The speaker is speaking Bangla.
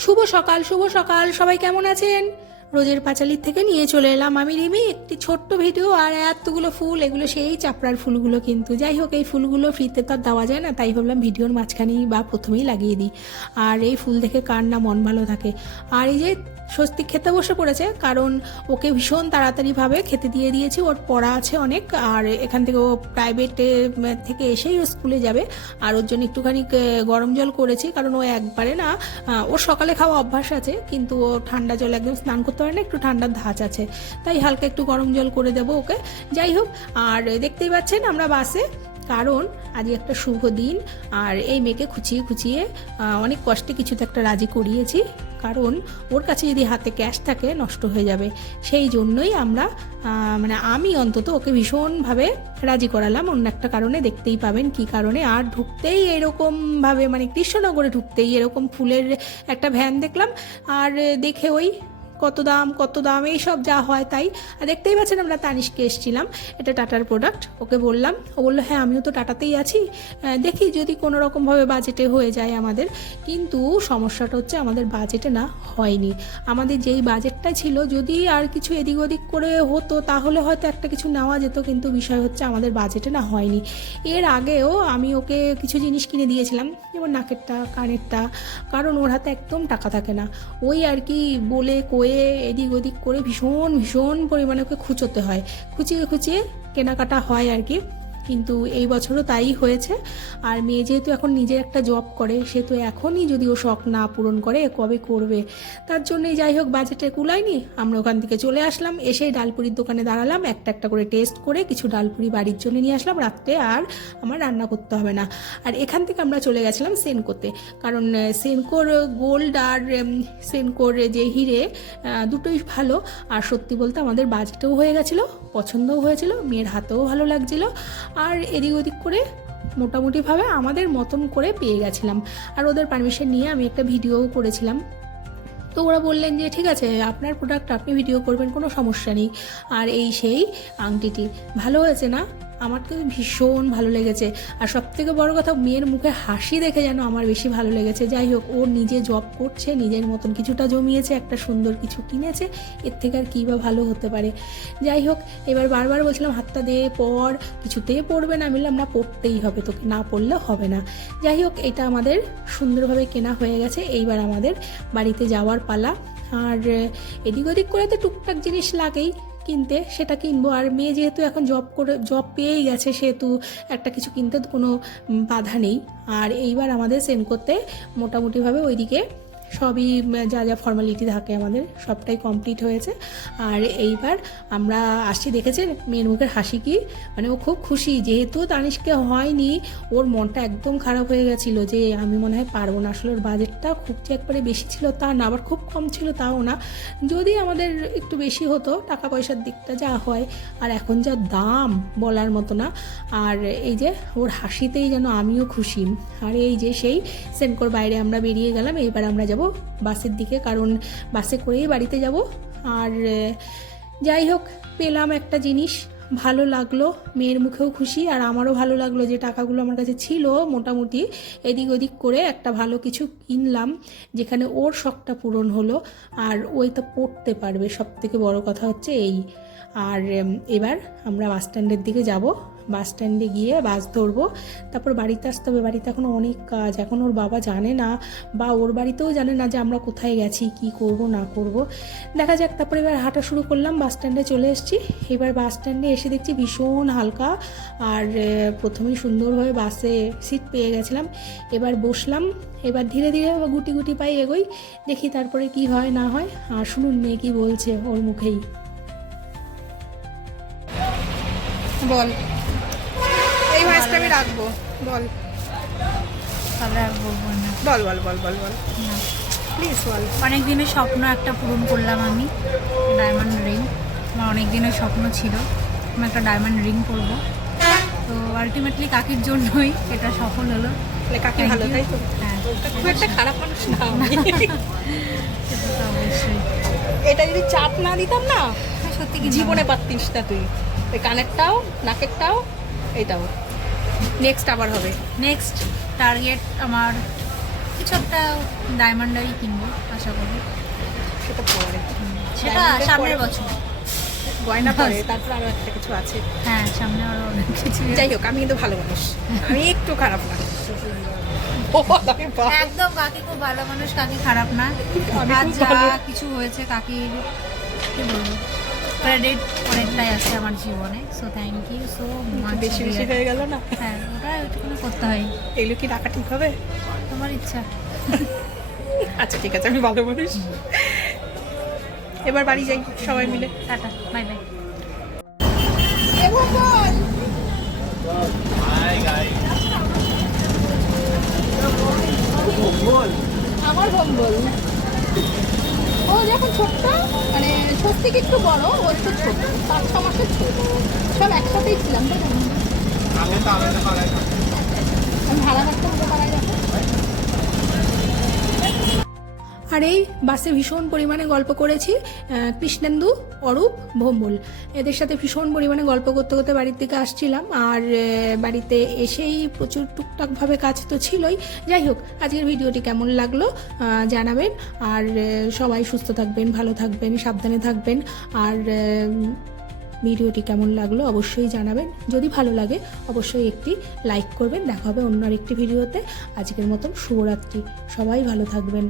শুভ সকাল, শুভ সকাল। সবাই কেমন আছেন? রোজের পাঁচালির থেকে নিয়ে চলে এলাম আমি রিমি একটি ছোট্ট ভিডিও। আর এতগুলো ফুল, এগুলো সেই চাপড়ার ফুলগুলো, কিন্তু যাই হোক এই ফুলগুলো ফ্রিতে তো আর দেওয়া যায় না, তাই ভাবলাম ভিডিওর মাঝখানেই বা প্রথমেই লাগিয়ে দিই। আর এই ফুল দেখে কার না মন ভালো থাকে। আর এই যে স্বস্তিক খেতে বসে পড়েছে, কারণ ওকে ভীষণ তাড়াতাড়িভাবে খেতে দিয়ে দিয়েছি। ওর পড়া আছে অনেক, আর এখান থেকে ও প্রাইভেটে থেকে এসেই ও স্কুলে যাবে। আর ওর জন্য একটুখানি গরম জল করেছি, কারণ ও একবারে না, ওর সকালে খাওয়া অভ্যাস আছে, কিন্তু ও ঠান্ডা জল একদম স্নান করতে পারে না, একটু ঠান্ডার ধাঁচ আছে, তাই হালকা একটু গরম জল করে দেবো ওকে। যাই হোক, আর দেখতেই পাচ্ছেন আমরা বাসে, কারণ আজ একটা শুভ দিন। আর এই মেয়েকে খুঁচিয়ে খুঁচিয়ে অনেক কষ্টে কিছুতে একটা রাজি করিয়েছি, কারণ ওর কাছে যদি হাতে ক্যাশ থাকে নষ্ট হয়ে যাবে। সেই জন্যই আমরা মানে আমি অন্তত ওকে ভীষণভাবে রাজি করালাম, অন্য একটা কারণে, দেখতেই পাবেন কি কারণে। আর ঢুকতেই এরকমভাবে, মানে কৃষ্ণনগরে ঢুকতেই এরকম ফুলের একটা ভ্যান দেখলাম, আর দেখে ওই কত দাম এইসব যা হয় তাই। আর দেখতেই পাচ্ছেন আমরা তানিশকে এসেছিলাম, এটা টাটার প্রোডাক্ট। ওকে বললাম, ও বললো হ্যাঁ আমিও তো টাটাতেই আছি, দেখি যদি কোনো রকমভাবে বাজেটে হয়ে যায় আমাদের। কিন্তু সমস্যাটা হচ্ছে আমাদের বাজেটে না হয়নি। আমাদের যেই বাজেটটা ছিল, যদি আর কিছু এদিক ওদিক করে হতো তাহলে হয়তো একটা কিছু নেওয়া যেত, কিন্তু বিষয় হচ্ছে আমাদের বাজেটে না হয়নি। এর আগেও আমি ওকে কিছু জিনিস কিনে দিয়েছিলাম, যেমন নাকেরটা, কানেরটা, কারণ ওর হাতে একদম টাকা থাকে না। ওই আর কি বলে কয়ে এদিক ওদিক করে ভীষণ ভীষণ পরিমাণে ওকে খুঁচোতে হয়, খুঁচিয়ে খুঁচিয়ে কেনাকাটা হয় আর কি। কিন্তু এই বছরও তাই হয়েছে। আর মেয়ে যেহেতু এখন নিজের একটা জব করে, সে তো এখনই যদি ও শখ না পূরণ করে কবে করবে, তার জন্যই যাই হোক বাজেটে কুলায়নি। আমরা ওখান থেকে চলে আসলাম, এসে ডালপুরির দোকানে দাঁড়ালাম, একটা একটা করে টেস্ট করে কিছু ডালপুরি বাড়ির জন্য নিয়ে আসলাম, রাত্রে আর আমার রান্না করতে হবে না। আর এখান থেকে আমরা চলে গেছিলাম সেনকোতে, কারণ সেনকোর গোল্ড আর সেনকোর যে হিরে, দুটোই ভালো। আর সত্যি বলতে আমাদের বাজেটেও হয়ে গেছিলো, পছন্দও হয়েছিল, মেয়ের হাতেও ভালো লাগছিলো, আর এদিক ওদিক করে মোটামুটিভাবে আমাদের মতন করে পেয়ে গেছিলাম। আর ওদের পারমিশন নিয়ে আমি একটা ভিডিওও করেছিলাম। তো ওরা বললেন যে ঠিক আছে, আপনার প্রোডাক্ট আপনি ভিডিও করবেন, কোনো সমস্যা নেই। আর এই সেই আংটিটি ভালো হয়েছে না? আমার তো ভীষণ ভালো লেগেছে। আর সবথেকে বড় কথা, মেয়ের মুখে হাসি দেখে যেন আমার বেশি ভালো লেগেছে। যাই হোক, ও নিজে জব করছে, নিজের মতন কিছুটা জমিয়েছে, একটা সুন্দর কিছু কিনেছে, এর থেকে আর কী বা ভালো হতে পারে। যাই হোক, এবার বারবার বলছিলাম হাতটা দিয়ে পর, কিছুতেই পড়বে না। বললাম না, পড়তেই হবে তোকে, না পড়লে হবে না। যাই হোক, এটা আমাদের সুন্দরভাবে কেনা হয়ে গেছে। এইবার আমাদের বাড়িতে যাওয়ার পালা। আর এদিক ওদিক করে তো টুকটাক জিনিস লাগেই কিনতে, সেটা কিনবো। আর মেয়ে যেহেতু এখন জব পেয়েই গেছে, সেহেতু একটা কিছু কিনতে কোনো বাধা নেই। আর এইবার আমাদের সেন্ড করতে মোটামুটিভাবে ওইদিকে সবই যা যা ফর্মালিটি থাকে আমাদের সবটাই কমপ্লিট হয়েছে। আর এইবার আমরা আসছি, দেখেছেন মেয়ের মুখের হাসি কি, মানে ও খুব খুশি। যেহেতু তানিশকে হয়নি, ওর মনটা একদম খারাপ হয়ে গেছিলো যে আমি মনে হয় পারবো না। আসলে ওর বাজেটটা খুব যে একবারে বেশি ছিল তা না, আবার খুব কম ছিল তাও না। যদি আমাদের একটু বেশি হতো, টাকা পয়সার দিকটা যা হয়, আর এখন যা দাম বলার মতো না। আর এই যে ওর হাসিতেই যেন আমিও খুশি। আর এই যে সেই সেনকোর বাইরে আমরা বেরিয়ে গেলাম, এইবার আমরা যাব বাসের দিকে, কারণ বাসে করেই বাড়িতে যাব। আর যাই হোক, পেলাম একটা জিনিস, ভালো লাগলো, মেয়ের মুখেও খুশি, আর আমারও ভালো লাগলো যে টাকাগুলো আমার কাছে ছিল, মোটামুটি এদিক ওদিক করে একটা ভালো কিছু কিনলাম, যেখানে ওর শখটা পূরণ হলো। আর ওই তো পড়তে পারবে, সব থেকে বড় কথা হচ্ছে এই। আর এবার আমরা বাস স্ট্যান্ডের দিকে যাব, বাস স্ট্যান্ডে গিয়ে বাস ধরবো, তারপর বাড়িতে আসতে হবে। বাড়িতে এখন অনেক কাজ, এখন ওর বাবা জানে না, বা ওর বাড়িতেও জানে না যে আমরা কোথায় গেছি, কি করব না করব, দেখা যাক। তারপরে এবার হাঁটা শুরু করলাম, বাস স্ট্যান্ডে চলে এসেছি। এবার বাস স্ট্যান্ডে এসে দেখছি ভীষণ হালকা, আর প্রথমেই সুন্দরভাবে বাসে সিট পেয়ে গেছিলাম। এবার বসলাম, এবার ধীরে ধীরে গুটি গুটি পাই এগোই, দেখি তারপরে কি হয় না হয়। আর শুনুন মেয়ে কি বলছে ওর মুখেই। বল, এই ভয়েসটা আমি রাখবো, বল। তাহলে আর বলবো না। বল বল বল বল বল প্লিজ বল। অনেক দিনের স্বপ্ন একটা পূরণ করলাম আমি, ডায়মন্ড রিং। আমার অনেক দিনের স্বপ্ন ছিল আমি একটা ডায়মন্ড রিং করবো, তো আলটিমেটলি কাকির জন্যই এটা সফল হলো। কাকি ভালো, তাই তো? হ্যাঁ, খুব একটা খারাপ মানুষ না আমি। সেটা তো অবশ্যই। এটা যদি চাপ না দিতাম না, সত্যি কি জীবনে পারতিস না তুই। ওই কানেরটাও, নাকেরটাও, এটাও নেক্সট আবার হবে। নেক্সট টার্গেট আমার কিছু কিছু একটা ডায়মন্ডারই কিনবো আশা করি। সেটা পরে, সেটা Diamond-এর সামনের পরে। বছর। গয়না পরে, তারপর আরো একটা কিছু আছে। হ্যাঁ, সামনে আরো অনেক কিছু। যাই হোক, আমি কিন্তু ভালো মানুষ, আমি একটু খারাপ না। আমি বাহ। একদম কাকি খুব ভালো মানুষ, কাকি খারাপ না। আমি আর খুব যা ভালো। কিছু হয়েছে কাকির কি বলবো, ক্রেডিট অনেকটাই আছে আমার জীবনে। So thank you so much. বেশি বেশি হয়ে গেল না? হ্যাঁ, ওটা ওইটুকুনি করতে হয়। এগুলো কি রাখা ঠিক হবে? তোমার ইচ্ছা। আচ্ছা ঠিক আছে, আমি ভালো মানুষ। এবার বাড়ি যাই সবাই মিলে। Tata, bye bye. আমার ভম্বল ও যখন ছোট্ট, মানে ছোট থেকে একটু বড়, ও একটু ছোট, 5-6 মাসের ছোট, সব একসাথেই ছিলাম। তাই না? আমি ভাড়া থাকতাম তো পাড়ায় যখন। আর এই বাসে ভীষণ পরিমাণে গল্প করেছি। কৃষ্ণেন্দু, অরূপ, ভোম্বল, এদের সাথে ভীষণ পরিমাণে গল্প করতে করতে বাড়ির দিকে আসছিলাম। আর বাড়িতে এসেই প্রচুর টুকটাকভাবে কাজ তো ছিলই। যাই হোক, আজকের ভিডিওটি কেমন লাগলো জানাবেন। আর সবাই সুস্থ থাকবেন, ভালো থাকবেন, সাবধানে থাকবেন। আর ভিডিওটি কেমন লাগলো অবশ্যই জানাবেন। যদি ভালো লাগে অবশ্যই একটি লাইক করবেন। দেখা হবে অন্য আরেকটি ভিডিওতে। আজকের মতন শুভরাত্রি, সবাই ভালো থাকবেন।